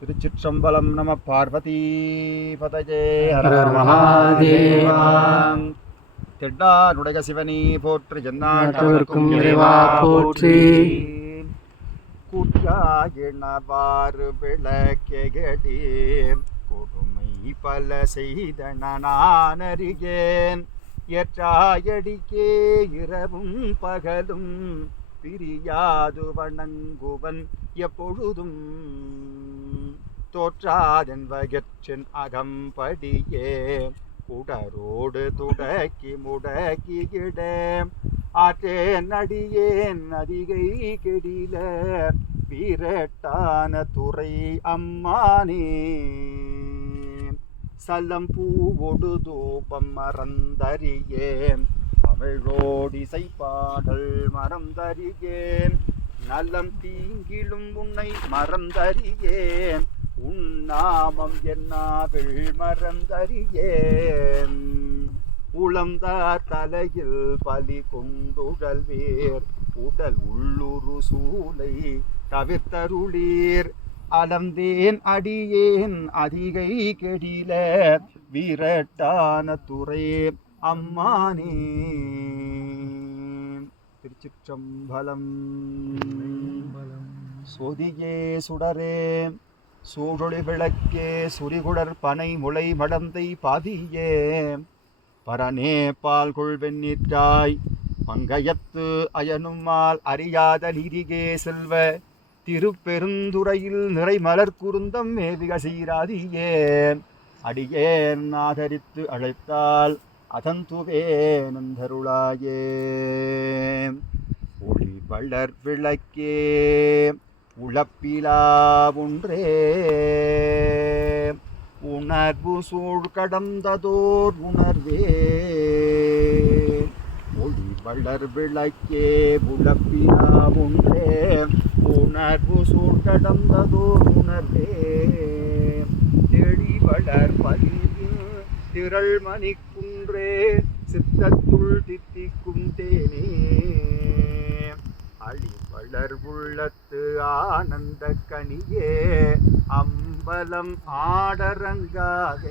திருச்சிற்றம்பலம் நம பார்வதி பதஜே ஹர மகாதேவா. தென்னாடுடைய சிவனி போற்றி எந்நாட்டவர்க்கும் இறைவா போற்றி. கூற்றாயினவாறு விளக்கெகடேன் கொடுமை பல செய்தன நான் அறியேன். ஏற்றாயடிக்கே இரவும் பகலும் பிரியாது வணங்குவன் எப்பொழுதும். தோற்றாதென் வயற்றின் அகம்படியே உடரோடு துடக்கி முடக்கியிட. ஆற்றேன் அடியேன் அதிகை கெடில வீரட்டான துறை அம்மானே. சலம் பூவொடு தூபம் மறந்தறியேன் தமிழோடிசை பாடல் மறந்தறியேன். நலம் தீங்கிலும் உன்னை மறந்தறியேன் உன்னாமம் என்னாவில் மறந்தறியேன். உளம்தார் தலையில் பலி கொண்டுழல்வேர் உடல் உள்ளுரு சூலை தவிர்த்தருளீர். அலந்தேன் அடியேன் அதிகை கெடில வீரட்டான துறை அம்மானே. திருச்சிற்றம்பலம். சோதியே சுடரே சூழொளி விளக்கே சுரிகுடர் பனை முளை மடந்தை பாதியே. பரனே பால் கொள்வெண்ணீற்றாய் பங்கயத்து அயனுமால் அறியாத நீதிகே செல்வ. திருப்பெருந்துறையில் நிறை மலர் குருந்தம் மேவிக சீராதியே. அடியேன் ஆதரித்து அழைத்தால் அதந்துவே நந்தருளாயே. ஒளி வளர் விளக்கே உழப்பிலா ஒன்றே உணர்வு சூழ் கடந்ததோர் உணர்வே. ஒளி வளர் விளக்கே உழப்பிலா ஒன்றே உணர்வு சூழ் கடந்ததோர் உணர்வே. தெளி வளர் பதியின் திரள் மணிக்குன்றே சித்தத்துள் தித்திக்கும் தேனே. அழி வளர் உள்ளத்து ஆனந்த கனியே அம்பலம் ஆடரங்காக.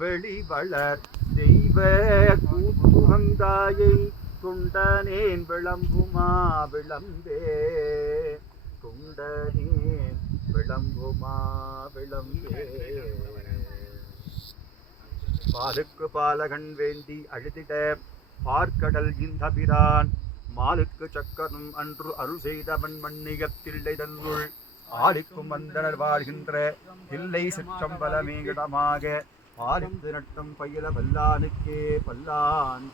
வெளி வளர் தெய்வ கூத்துகந்தாயை தொண்டனேன் விளம்புமா விளம்பே. தொண்டனேன் விளம்புமா விளம்பே. பாலுக்கு பாலகன் வேண்டி அழுதிட பார்க்கடல் இந்த பிரான். மாலுக்கு சக்கரம் அன்று அருள் செய்தவன் மன்னியத்தில்லை தன்னுள். ஆலிக்கும் வந்தனர் வாழ்கின்ற இல்லை சிற்றம்பலமேகிடமாக. பாலிந்து நட்டம் பயில வல்லானுக்கே பல்லான்